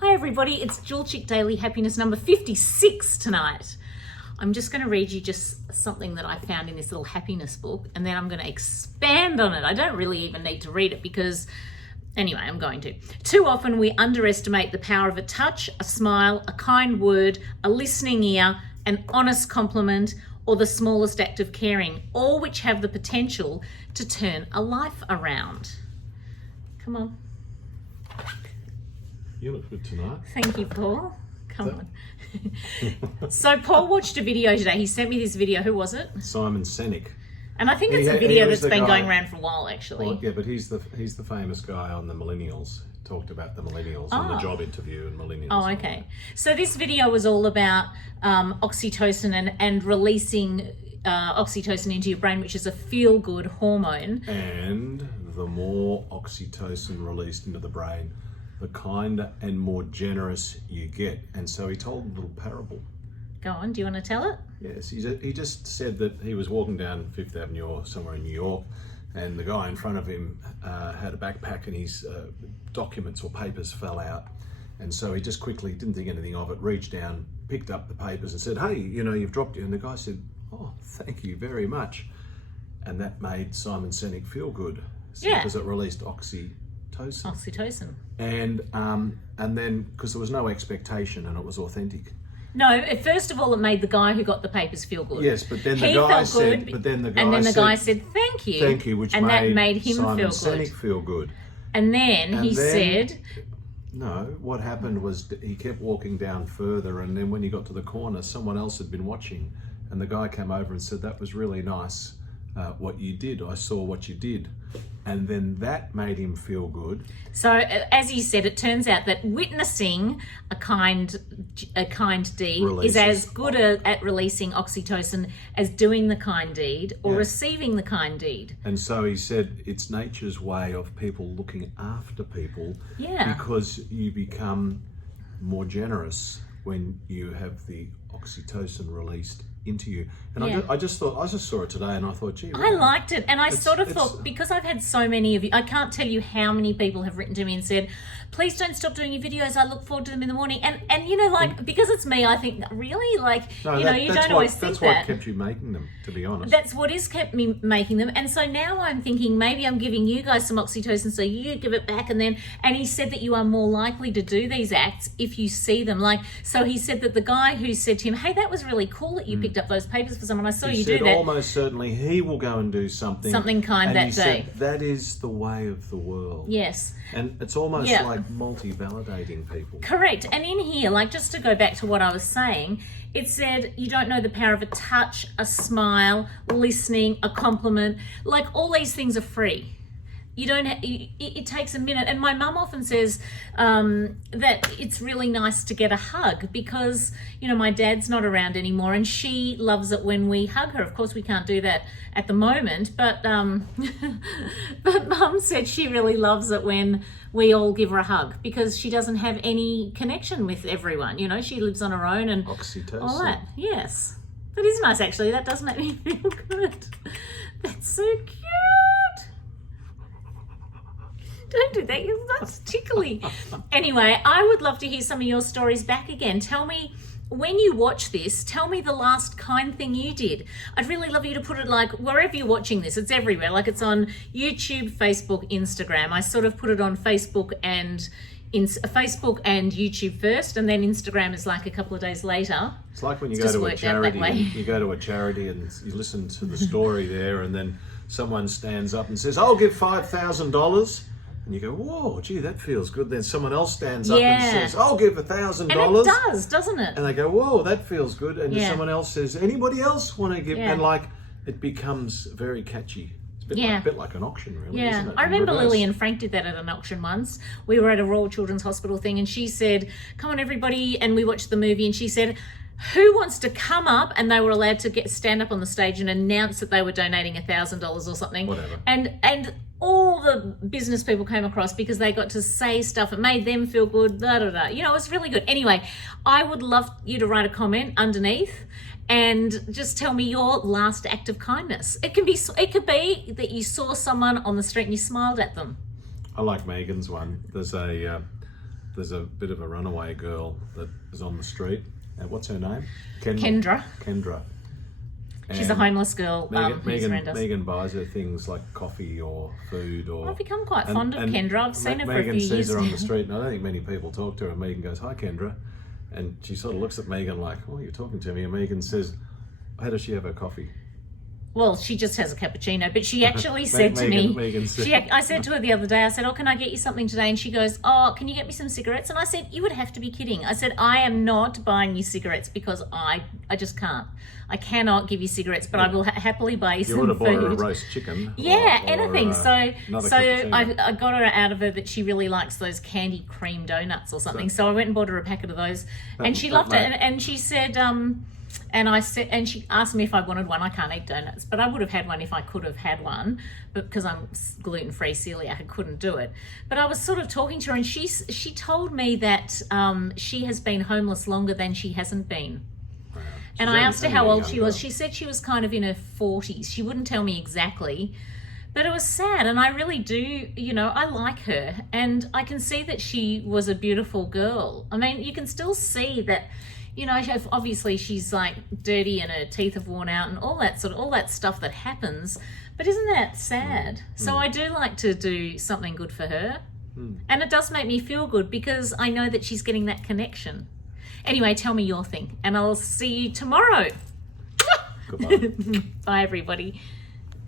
Hi everybody, it's Jewelchic Daily Happiness number 56 tonight. I'm just going to read you just something that I found in this little happiness book, and then I'm going to expand on it. I don't really even need to read it because, anyway, I'm going to. Too often we underestimate the power of a touch, a smile, a kind word, a listening ear, an honest compliment, or the smallest act of caring, all which have the potential to turn a life around. Come on. You look good tonight. Thank you, Paul. Come on. So Paul watched a video today. He sent me this video. Who was it? Simon Sinek. And I think it's a video that's been going around for a while, actually. Well, yeah, but he's the famous guy on the millennials. Talked about the millennials in the job interview and millennials. Oh, okay. So this video was all about oxytocin and releasing oxytocin into your brain, which is a feel-good hormone. And the more oxytocin released into the brain, the kinder and more generous you get. And so he told a little parable. Go on, do you want to tell it? Yes, he just said that he was walking down Fifth Avenue or somewhere in New York, and the guy in front of him had a backpack and his documents or papers fell out. And so he just quickly, didn't think anything of it, reached down, picked up the papers and said, "Hey, you know, you've dropped it." And the guy said, "Oh, thank you very much." And that made Simon Sinek feel good. Yeah. Because it released oxytocin. And then, because there was no expectation and it was authentic. No, first of all, it made the guy who got the papers feel good. Yes, but then the guy said, the guy said, "Thank you." Thank you, which and that made him Simon feel Sinek good. feel good. And then he said, no, what happened was he kept walking down further, and then when he got to the corner, someone else had been watching, and the guy came over and said, "That was really nice, what you did. I saw what you did." And then that made him feel good. So, as he said, it turns out that witnessing a kind deed is as good at releasing oxytocin as doing the kind deed or receiving the kind deed. And so he said it's nature's way of people looking after people. Yeah. Because you become more generous when you have the oxytocin released into you. And I just saw it today and I thought, gee, I liked it. And I sort of thought, because I've had so many of you, I can't tell you how many people have written to me and said, "Please don't stop doing your videos. I look forward to them in the morning." And you know, like, because it's me, I think, really? Like, you don't always think that. That's what kept you making them, to be honest. That's what has kept me making them. And so now I'm thinking, maybe I'm giving you guys some oxytocin so you give it back. And he said that you are more likely to do these acts if you see them. Like, so he said that the guy who said to him, "Hey, that was really cool that you picked up those papers for someone. I saw you do that." Almost certainly he will go and do something kind that day. Said, that is the way of the world. Yes. And it's almost like multi-validating people. Correct. And in here, like, just to go back to what I was saying, it said you don't know the power of a touch, a smile, listening, a compliment. Like, all these things are free. You don't. It takes a minute, and my mum often says that it's really nice to get a hug because, you know, my dad's not around anymore, and she loves it when we hug her. Of course, we can't do that at the moment, but but Mum said she really loves it when we all give her a hug because she doesn't have any connection with everyone. You know, she lives on her own and oxytocin. All that. Yes, that is nice actually. That does make me feel good. That's so cute. Don't do that, that's tickly. Anyway, I would love to hear some of your stories back again. Tell me, when you watch this, tell me the last kind thing you did. I'd really love you to put it, like, wherever you're watching this. It's everywhere. Like, it's on YouTube, Facebook, Instagram. I sort of put it on Facebook and YouTube first, and then Instagram is like a couple of days later. It's like when you go to a charity, and you listen to the story there, and then someone stands up and says, "I'll give $5,000." And you go, "Whoa, gee, that feels good." Then someone else stands up and says, "I'll give $1,000." And it does, doesn't it? And they go, "Whoa, that feels good." And someone else says, "Anybody else want to give?" And like, it becomes very catchy. It's a bit like an auction, really, isn't it? I remember Lily and Frank did that at an auction once. We were at a Royal Children's Hospital thing, and she said, "Come on, everybody," and we watched the movie, and she said, "Who wants to come up?" And they were allowed to stand up on the stage and announce that they were donating $1,000 or something. Whatever. And all the business people came across because they got to say stuff. It made them feel good. Da, da, da. You know, it was really good. Anyway, I would love you to write a comment underneath and just tell me your last act of kindness. It could be that you saw someone on the street and you smiled at them. I like Megan's one. There's a there's a bit of a runaway girl that is on the street. And what's her name? Kendra. Kendra. She's a homeless girl who's around us. Megan buys her things like coffee or food or... I've become quite fond of Kendra. I've seen her for a few years. Megan sees her on the street, and I don't think many people talk to her, and Megan goes, "Hi, Kendra." And she sort of looks at Megan like, "Oh, you're talking to me." And Megan says, "How does she have her coffee?" Well, she just has a cappuccino, but she actually said to me, I said to her the other day, I said, "Oh, can I get you something today?" And she goes, "Oh, can you get me some cigarettes?" And I said, "You would have to be kidding." I said, "I am not buying you cigarettes because I just can't. I cannot give you cigarettes, but I will happily buy you some food." You would have bought her a roast chicken. Yeah, anything. So I got her out of her that she really likes those candy cream donuts or something. So I went and bought her a packet of those, and she loved it. And she said, and she asked me if I wanted one. I can't eat donuts, but I would have had one if I could have had one, but because I'm gluten-free celiac, I couldn't do it. But I was sort of talking to her, and she told me that she has been homeless longer than she hasn't been. Wow. And I asked her how old she was. She said she was kind of in her 40s. She wouldn't tell me exactly, but it was sad. And I really do, I like her, and I can see that she was a beautiful girl. I mean, you can still see that. Obviously she's like dirty and her teeth have worn out and all that stuff that happens. But isn't that sad? So I do like to do something good for her. And it does make me feel good because I know that she's getting that connection. Anyway, tell me your thing and I'll see you tomorrow. Goodbye. Bye, everybody.